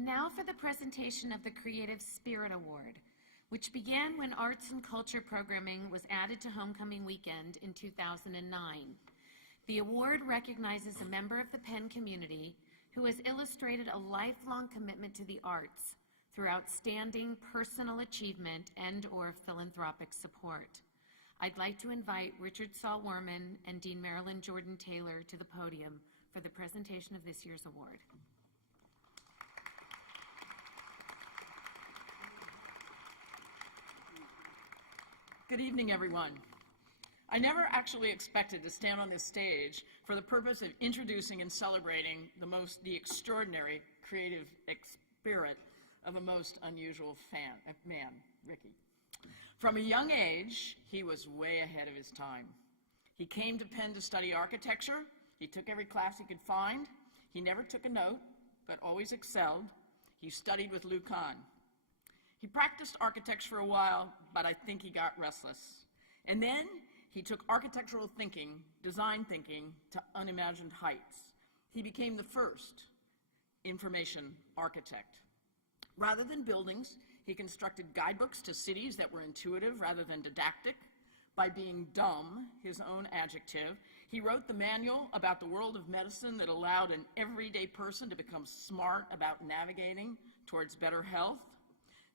And now for the presentation of the Creative Spirit Award, which began when arts and culture programming was added to Homecoming Weekend in 2009. The award recognizes a member of the Penn community who has illustrated a lifelong commitment to the arts through outstanding personal achievement and/or philanthropic support. I'd like to invite Richard Saul Wurman and Dean Marilyn Jordan Taylor to the podium for the presentation of this year's award. Good evening, everyone. I never actually expected to stand on this stage for the purpose of introducing and celebrating the extraordinary creative spirit of a most unusual man, Ricky. From a young age, he was way ahead of his time. He came to Penn to study architecture. He took every class he could find. He never took a note, but always excelled. He studied with Lou Kahn. He practiced architecture for a while, but I think he got restless. And then he took architectural thinking, design thinking, to unimagined heights. He became the first information architect. Rather than buildings, he constructed guidebooks to cities that were intuitive rather than didactic. By being dumb, his own adjective, he wrote the manual about the world of medicine that allowed an everyday person to become smart about navigating towards better health.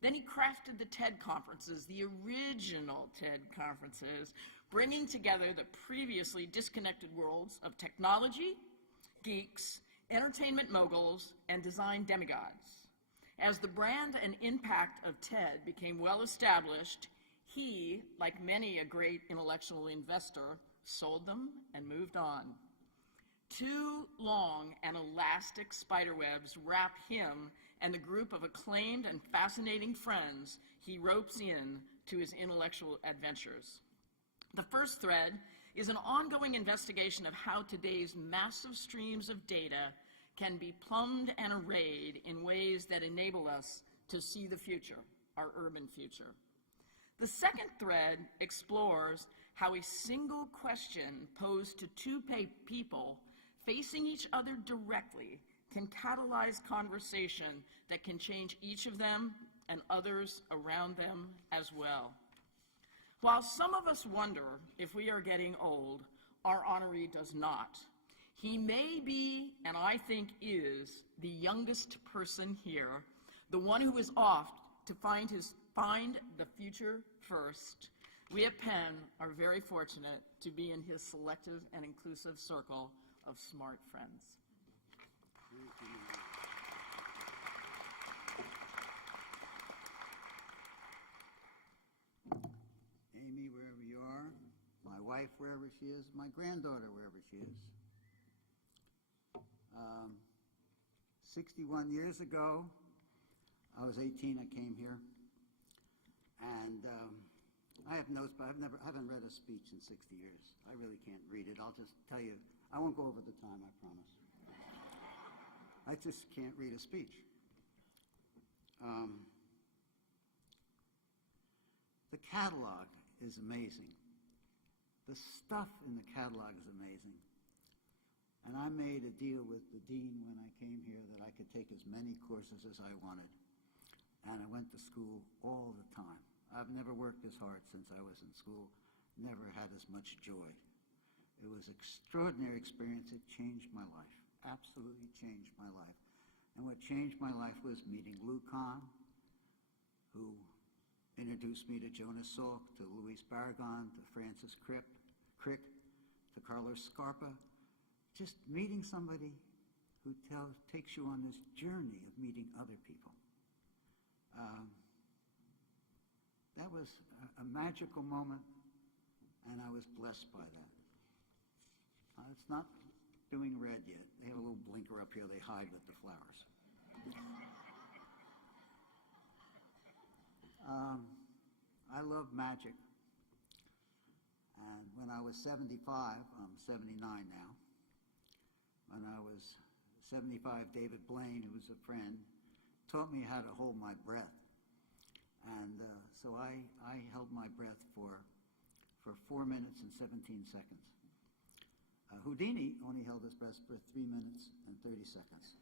Then he crafted the TED conferences, the original TED conferences, bringing together the previously disconnected worlds of technology, geeks, entertainment moguls, and design demigods. As the brand and impact of TED became well established, he, like many a great intellectual investor, sold them and moved on. Two long and elastic spiderwebs wrap him and the group of acclaimed and fascinating friends he ropes in to his intellectual adventures. The first thread is an ongoing investigation of how today's massive streams of data can be plumbed and arrayed in ways that enable us to see the future, our urban future. The second thread explores how a single question posed to two people facing each other directly can catalyze conversation that can change each of them and others around them as well. While some of us wonder if we are getting old, our honoree does not. He may be, and I think is, the youngest person here, the one who is off to find the future first. We at Penn are very fortunate to be in his selective and inclusive circle of smart friends. Amy, wherever you are, my wife, wherever she is, my granddaughter, wherever she is. 61 years ago, I was 18, I came here, and I have notes, but I haven't read a speech in 60 years. I really can't read it. I'll just tell you, I won't go over the time, I promise. I just can't read a speech. The catalog is amazing. The stuff in the catalog is amazing. And I made a deal with the dean when I came here that I could take as many courses as I wanted. And I went to school all the time. I've never worked as hard since I was in school, never had as much joy. It was an extraordinary experience. It changed my life, absolutely changed my life. And what changed my life was meeting Lou Kahn, who introduced me to Jonas Salk, to Luis Barragan, to Francis Crick, to Carlos Scarpa. Just meeting somebody who takes you on this journey of meeting other people. That was a magical moment, and I was blessed by that. It's not doing red yet. They have a little blinker up here they hide with the flowers. I love magic. And when I was 75, I'm 79 now. When I was 75, David Blaine, who was a friend, taught me how to hold my breath. And so I held my breath for 4 minutes and 17 seconds. Houdini only held his breath for 3 minutes and 30 seconds.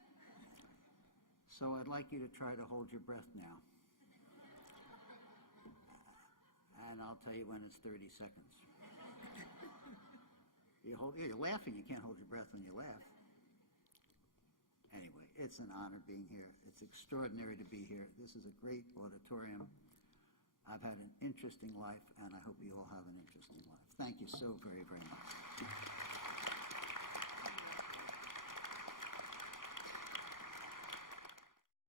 So I'd like you to try to hold your breath now. And I'll tell you when it's 30 seconds. You're laughing. You can't hold your breath when you laugh. Anyway, it's an honor being here. It's extraordinary to be here. This is a great auditorium. I've had an interesting life, and I hope you all have an interesting life. Thank you so very, very much.